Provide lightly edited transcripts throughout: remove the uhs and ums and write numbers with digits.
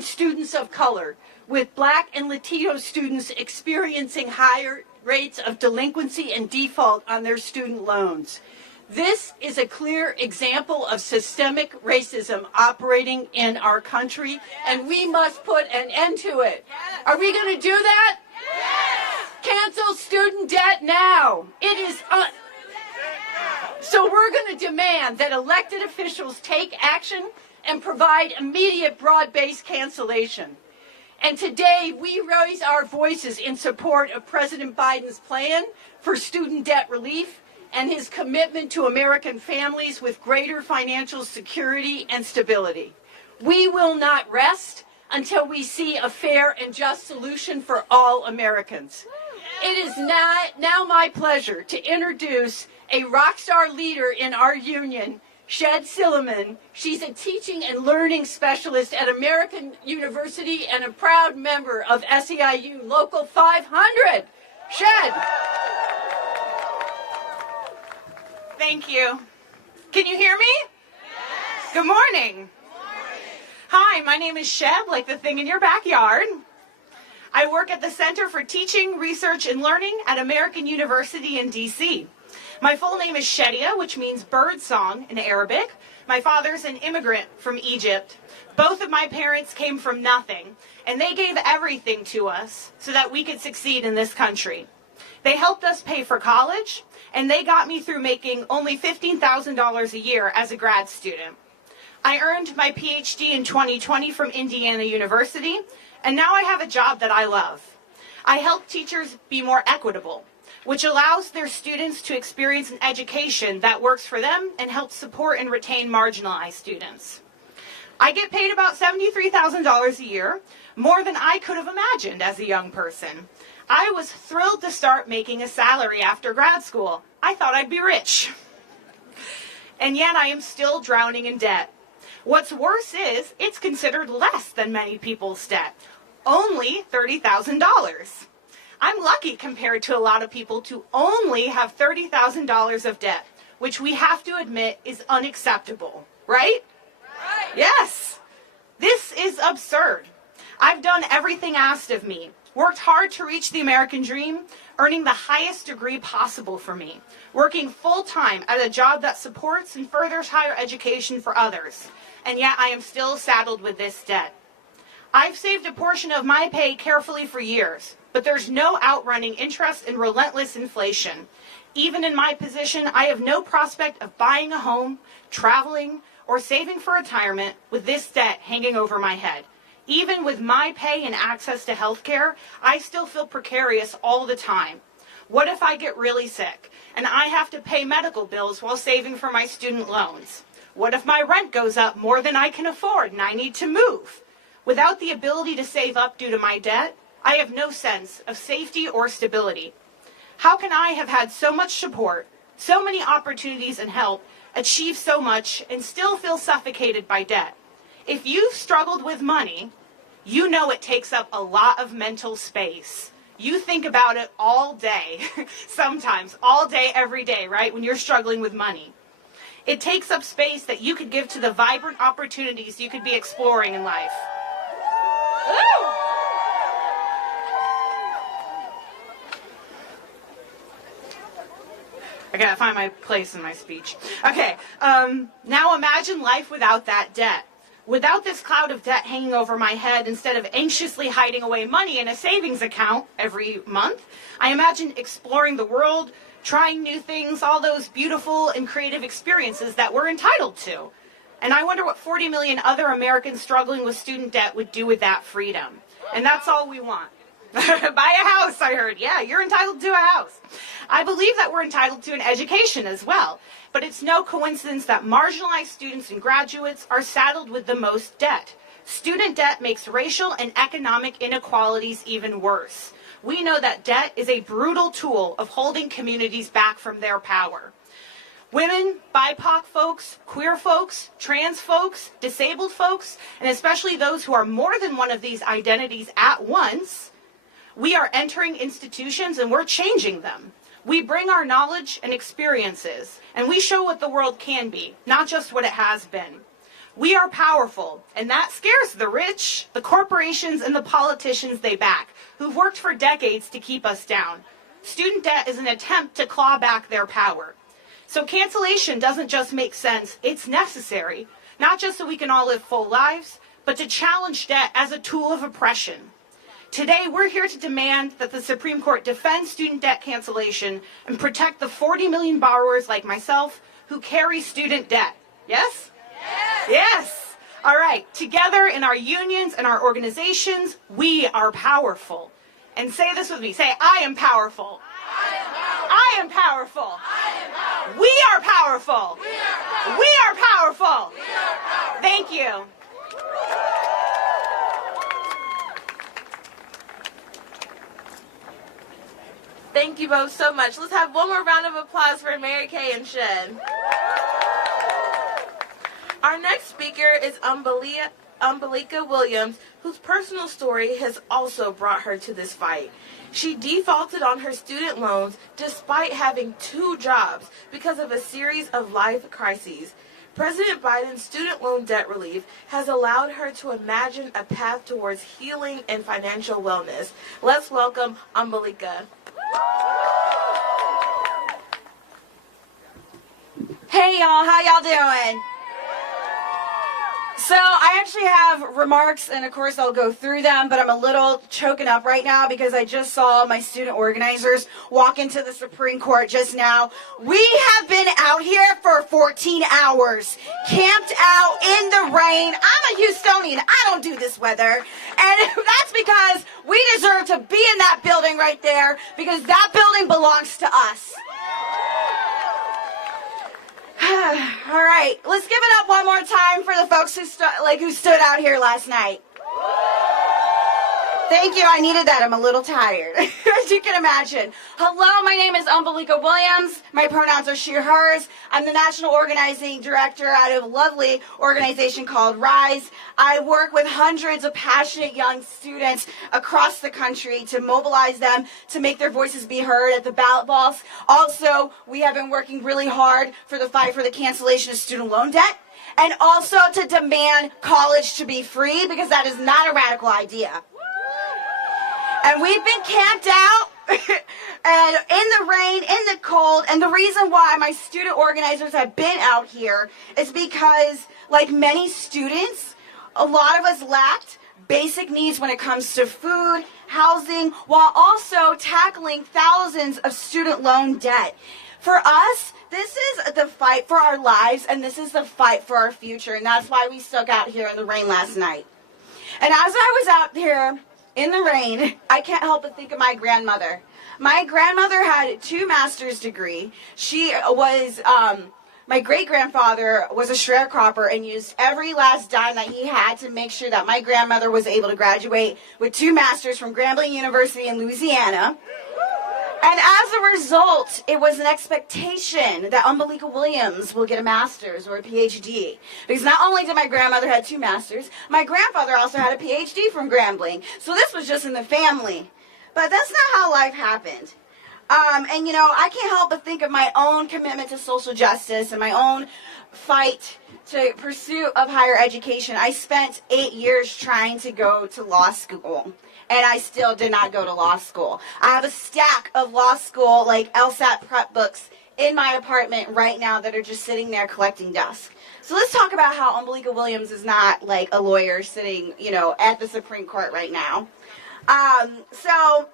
students of color, with Black and Latino students experiencing higher rates of delinquency and default on their student loans. This is a clear example of systemic racism operating in our country, and we must put an end to it. Are we going to do that? Yes! Cancel student debt now. It is So we're going to demand that elected officials take action and provide immediate broad-based cancellation. And today we raise our voices in support of President Biden's plan for student debt relief and his commitment to American families with greater financial security and stability. We will not rest until we see a fair and just solution for all Americans. It is now my pleasure to introduce a rock star leader in our union, Shed Silliman. She's a teaching and learning specialist at American University and a proud member of SEIU Local 500. Shed. Thank you. Can you hear me? Yes. Good morning. Hi, my name is Shed, like the thing in your backyard. I work at the Center for Teaching, Research, and Learning at American University in D.C. My full name is Shedia, which means bird song in Arabic. My father's an immigrant from Egypt. Both of my parents came from nothing, and they gave everything to us so that we could succeed in this country. They helped us pay for college, and they got me through making only $15,000 a year as a grad student. I earned my PhD in 2020 from Indiana University, and now I have a job that I love. I help teachers be more equitable, which allows their students to experience an education that works for them and helps support and retain marginalized students. I get paid about $73,000 a year, more than I could have imagined as a young person. I was thrilled to start making a salary after grad school. I thought I'd be rich. And yet I am still drowning in debt. What's worse is it's considered less than many people's debt, only $30,000. I'm lucky compared to a lot of people to only have $30,000 of debt, which we have to admit is unacceptable, right? Right. Yes. This is absurd. I've done everything asked of me, worked hard to reach the American dream, earning the highest degree possible for me, working full-time at a job that supports and furthers higher education for others, and yet I am still saddled with this debt. I've saved a portion of my pay carefully for years, but there's no outrunning interest and relentless inflation. Even in my position, I have no prospect of buying a home, traveling, or saving for retirement with this debt hanging over my head. Even with my pay and access to health care, I still feel precarious all the time. What if I get really sick and I have to pay medical bills while saving for my student loans? What if my rent goes up more than I can afford and I need to move? Without the ability to save up due to my debt, I have no sense of safety or stability. How can I have had so much support, so many opportunities and help, achieve so much, and still feel suffocated by debt? If you've struggled with money, you know it takes up a lot of mental space. You think about it all day, sometimes all day, every day, right, when you're struggling with money. It takes up space that you could give to the vibrant opportunities you could be exploring in life. Ooh. I gotta find my place in my speech. Okay, now imagine life without that debt. Without this cloud of debt hanging over my head, instead of anxiously hiding away money in a savings account every month, I imagine exploring the world, trying new things, all those beautiful and creative experiences that we're entitled to. And I wonder what 40 million other Americans struggling with student debt would do with that freedom. And that's all we want. Buy a house, I heard. Yeah, you're entitled to a house. I believe that we're entitled to an education as well. But it's no coincidence that marginalized students and graduates are saddled with the most debt. Student debt makes racial and economic inequalities even worse. We know that debt is a brutal tool of holding communities back from their power. Women, BIPOC folks, queer folks, trans folks, disabled folks, and especially those who are more than one of these identities at once, we are entering institutions and we're changing them. We bring our knowledge and experiences, and we show what the world can be, not just what it has been. We are powerful, and that scares the rich, the corporations, and the politicians they back, who've worked for decades to keep us down. Student debt is an attempt to claw back their power. So cancellation doesn't just make sense, it's necessary, not just so we can all live full lives, but to challenge debt as a tool of oppression. Today, we're here to demand that the Supreme Court defend student debt cancellation and protect the 40 million borrowers like myself who carry student debt. Yes? Yes! Yes! All right, together in our unions and our organizations, we are powerful. And say this with me. Say, I am powerful. I am powerful. I am powerful. We are powerful. We are powerful. Thank you. Thank you both so much. Let's have one more round of applause for Mary Kay and Shed. Our next speaker is Umbalika Williams, whose personal story has also brought her to this fight. She defaulted on her student loans despite having 2 jobs because of a series of life crises. President Biden's student loan debt relief has allowed her to imagine a path towards healing and financial wellness. Let's welcome Umbalika. Hey y'all, how y'all doing? So I actually have remarks, and of course I'll go through them, but I'm a little choking up right now because I just saw my student organizers walk into the Supreme Court just now. We have been out here for 14 hours, camped out in the rain. I'm a Houstonian, I don't do this weather, and that's because we deserve to be in that building right there because that building belongs to us. All right, let's give it up one more time for the folks who stood out here last night. Thank you, I needed that. I'm a little tired, as you can imagine. Hello, my name is Umbalika Williams. My pronouns are she, hers. I'm the National Organizing Director out of a lovely organization called RISE. I work with hundreds of passionate young students across the country to mobilize them, to make their voices be heard at the ballot box. Also, we have been working really hard for the fight for the cancellation of student loan debt, and also to demand college to be free, because that is not a radical idea. And we've been camped out and in the rain, in the cold, and the reason why my student organizers have been out here is because, like many students, a lot of us lacked basic needs when it comes to food, housing, while also tackling thousands of student loan debt. For us, this is the fight for our lives, and this is the fight for our future, and that's why we stuck out here in the rain last night. And as I was out here in the rain, I can't help but think of my grandmother. My grandmother had 2 master's degrees. She was, my great-grandfather was a sharecropper and used every last dime that he had to make sure that my grandmother was able to graduate with 2 masters from Grambling University in Louisiana. And as a result, it was an expectation that Umbalika Williams will get a master's or a PhD. Because not only did my grandmother have 2 masters, my grandfather also had a PhD from Grambling. So this was just in the family. But that's not how life happened. And you know, I can't help but think of my own commitment to social justice and my own fight to pursuit of higher education. I spent 8 years trying to go to law school, and I still did not go to law school. I have a stack of law school, like LSAT prep books in my apartment right now that are just sitting there collecting dust. So let's talk about how Umbalika Williams is not like a lawyer sitting, you know, at the Supreme Court right now. So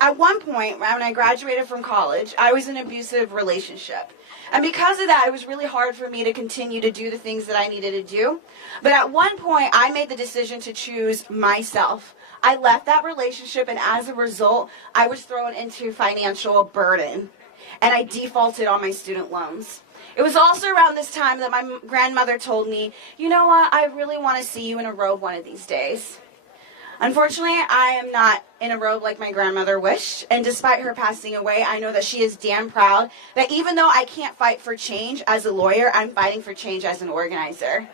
at one point when I graduated from college, I was in an abusive relationship. And because of that, it was really hard for me to continue to do the things that I needed to do. But at one point, I made the decision to choose myself. I left that relationship, and as a result, I was thrown into financial burden. And I defaulted on my student loans. It was also around this time that my grandmother told me, you know what, I really want to see you in a robe one of these days. Unfortunately, I am not in a robe like my grandmother wished, and despite her passing away, I know that she is damn proud that even though I can't fight for change as a lawyer, I'm fighting for change as an organizer.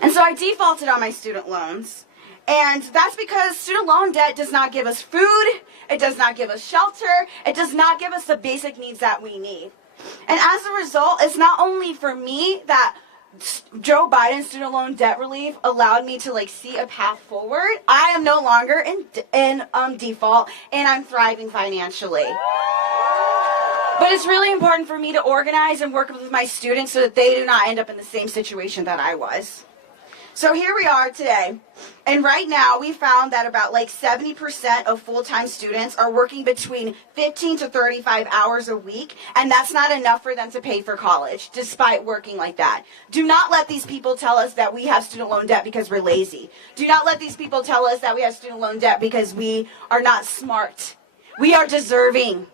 And so I defaulted on my student loans, and that's because student loan debt does not give us food, it does not give us shelter, it does not give us the basic needs that we need. And as a result, it's not only for me that Joe Biden's student loan debt relief allowed me to see a path forward. I am no longer in default, and I'm thriving financially. But it's really important for me to organize and work with my students so that they do not end up in the same situation that I was. So here we are today, and right now we found that about 70% of full-time students are working between 15 to 35 hours a week, and that's not enough for them to pay for college, despite working like that. Do not let these people tell us that we have student loan debt because we're lazy. Do not let these people tell us that we have student loan debt because we are not smart. We are deserving.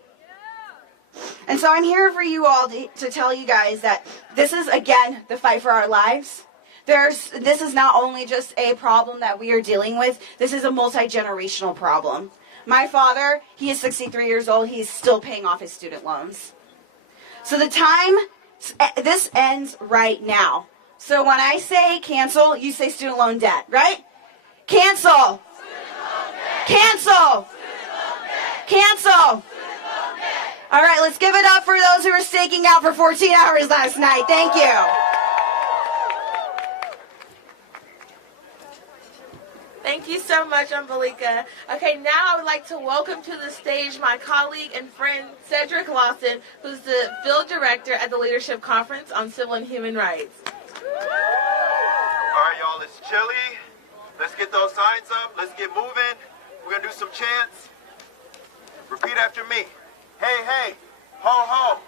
And so I'm here for you all to tell you guys that this is, again, the fight for our lives. This is not only just a problem that we are dealing with, this is a multi-generational problem. My father, he is 63 years old, he's still paying off his student loans. So this ends right now. So when I say cancel, you say student loan debt, right? Cancel! Cancel! Cancel! All right, let's give it up for those who were staking out for 14 hours last night. Thank you. Thank you so much, Umbalika. Okay, now I would like to welcome to the stage my colleague and friend, Cedric Lawson, who's the field director at the Leadership Conference on Civil and Human Rights. All right, y'all, it's chilly. Let's get those signs up. Let's get moving. We're going to do some chants. Repeat after me. Hey, hey, ho, ho.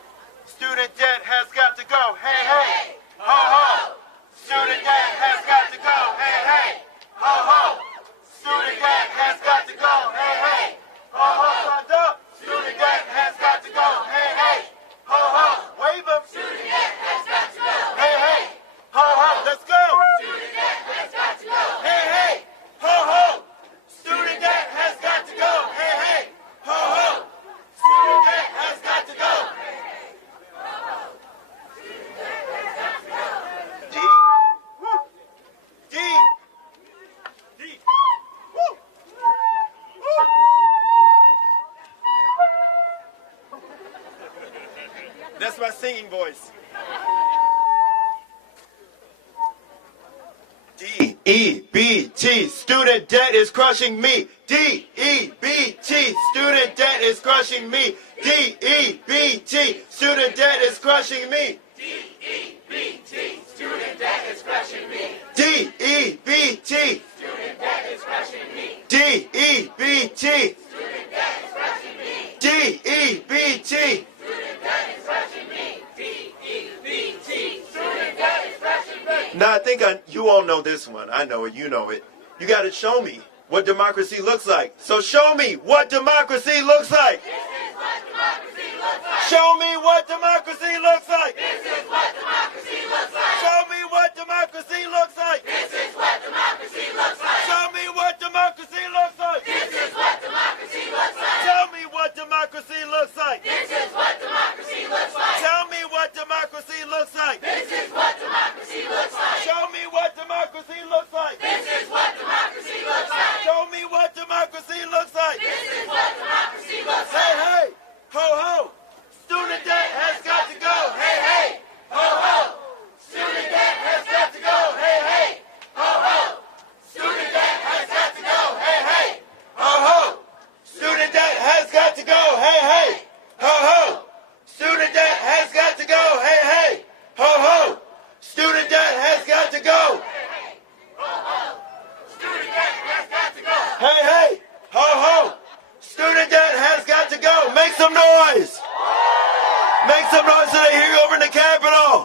Student debt has got to go. Hey, hey, ho, ho. Student debt has got to go. Hey, hey, ho, ho. Student debt has got to go. Hey, hey, ho, ho. Stand up. Student debt has got to go. Hey, hey, ho, ho. Wave them. Student debt has got to go. Hey, hey, ho, ho. Let's go. Student debt has got to go. Hey, hey, ho, ho. Student debt has got to go. Hey, hey, ho, ho. Student debt has got to go. D. Woo. D. D. Woo. Woo. That's my singing voice. D-E-B-T, student debt is crushing me. D-E-B-T, student debt is crushing me. D-E-B-T, student debt is crushing me. D-E-B-T, student debt is crushing me. D-E-B-T, student debt is crushing me. D-E-B-T, student debt is crushing me. D-E-B-T, student debt is crushing me. D-E-B-T, student debt is crushing me. Now I think you all know this one. I know it. You know it. You got to show me what democracy looks like. So show me what democracy looks like. This is what democracy looks like. Show me what democracy looks like. This is what democracy looks like. Show me what democracy looks like. This is what democracy looks like. Show me what democracy looks like. This is what democracy looks like. Tell me what democracy looks like. This is what democracy looks like. Tell me what democracy looks like. This is what democracy looks like. Show me what democracy looks like. This is what democracy looks like. Show me what democracy looks like. This is what democracy looks like. Hey, hey, ho, ho. Student debt has got to go. Hey, hey, ho, ho. Student debt has got to go. Hey, hey, ho, ho. Student debt has got to go. Hey, hey, ho, ho. Student debt has got to go. Hey, hey, ho, ho. Student debt has got to go. Hey, hey, ho, ho. Student debt has got to go. Hey, hey, ho, ho. Student debt has got to go. Make some noise. Make some noise so they hear you over in the Capitol.